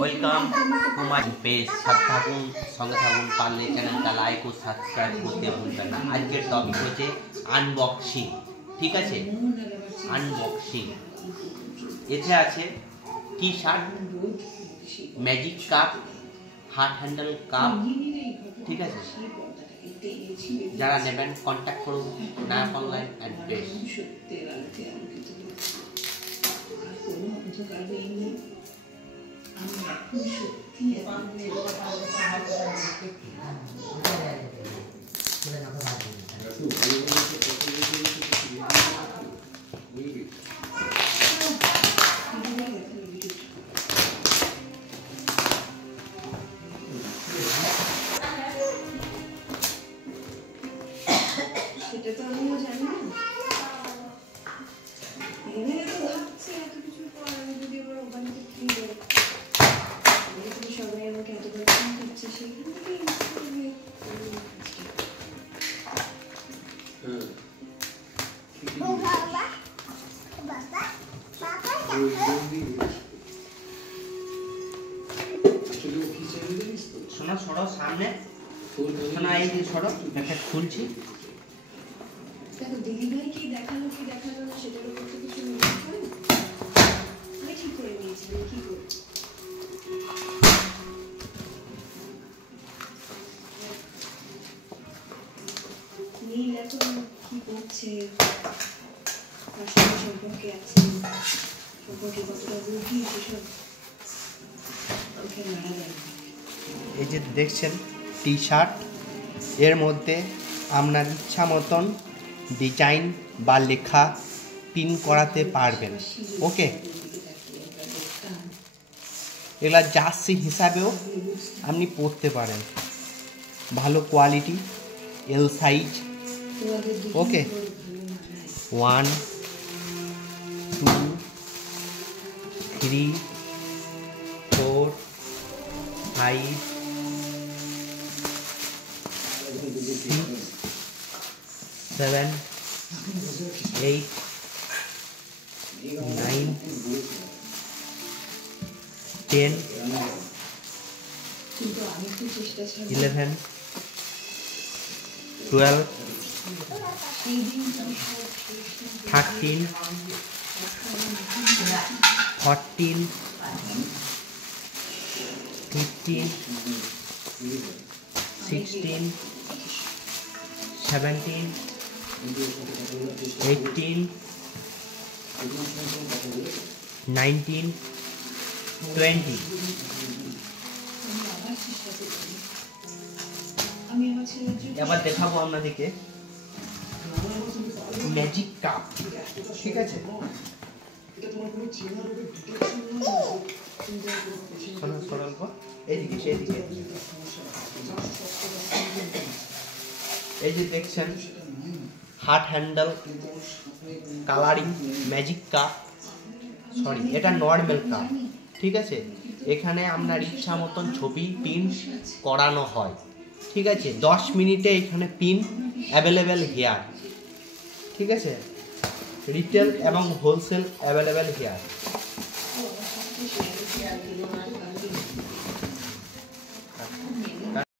Welcome to my page. সাথে থাকুন, সঙ্গে থাকুন, পারলে চ্যানেলটা লাইক ও সাবস্ক্রাইব করতে ভুলবেন না। আজকের টপিক হচ্ছে আনবক্সিং। ঠিক আছে, আনবক্সিং। এতে আছে T shirt, magic cup, heart handle cup. ঠিক আছে, যারা নেবেন কন্ট্যাক্ট করুন নায়ক অনলাইন অ্যাড্রেস। সেটা তো আমিও জানি না। এখানে তো ভাবছি এত কিছু পর আমি যদি আবার ওখান থেকে কিনবো, তুমি সবাই আমাকে এত কথা দিচ্ছে, সেখান থেকে শোনো, সরো সামনে, শোনো এই যে সরো, একটা খুলছি। দেখো দিদিভাই কি দেখালো না সেটার উপর তো কিছু নির্ভর করে না। আমি ঠিক করে নিয়েছি আমি কি করবো। নীল এখন কি করছে, তার সঙ্গে সম্পর্কে আছে, সম্পর্কে কতটা গভীর সেসব ওকে মারা যায়। এই যে দেখছেন টি শার্ট, এর মধ্যে আপনার ইচ্ছা মতন ডিজাইন বা লেখা পিন করাতে পারবেন। ওকে, এগুলা জার্সি হিসাবেও আপনি পরতে পারেন। ভালো কোয়ালিটি, এল সাইজ। ওকে, 1 2 3 4 5 6 7 8 9 10 11 12 13 14 15 16 17 18 19 20। এবার দেখাবো আপনাদেরকে ম্যাজিক কাপ। ঠিক আছে, এই যে দেখছেন heart handle colouring magic cup. Sorry, এটা নর্মাল কাপ। ঠিক আছে, এখানে আপনার ইচ্ছা মতন ছবি প্রিন্ট করানো হয়। ঠিক আছে, 10 মিনিটে এখানে পিন অ্যাভেলেবেল হেয়ার। ঠিক আছে, রিটেল এবং হোলসেল অ্যাভেলেবেল হেয়ার।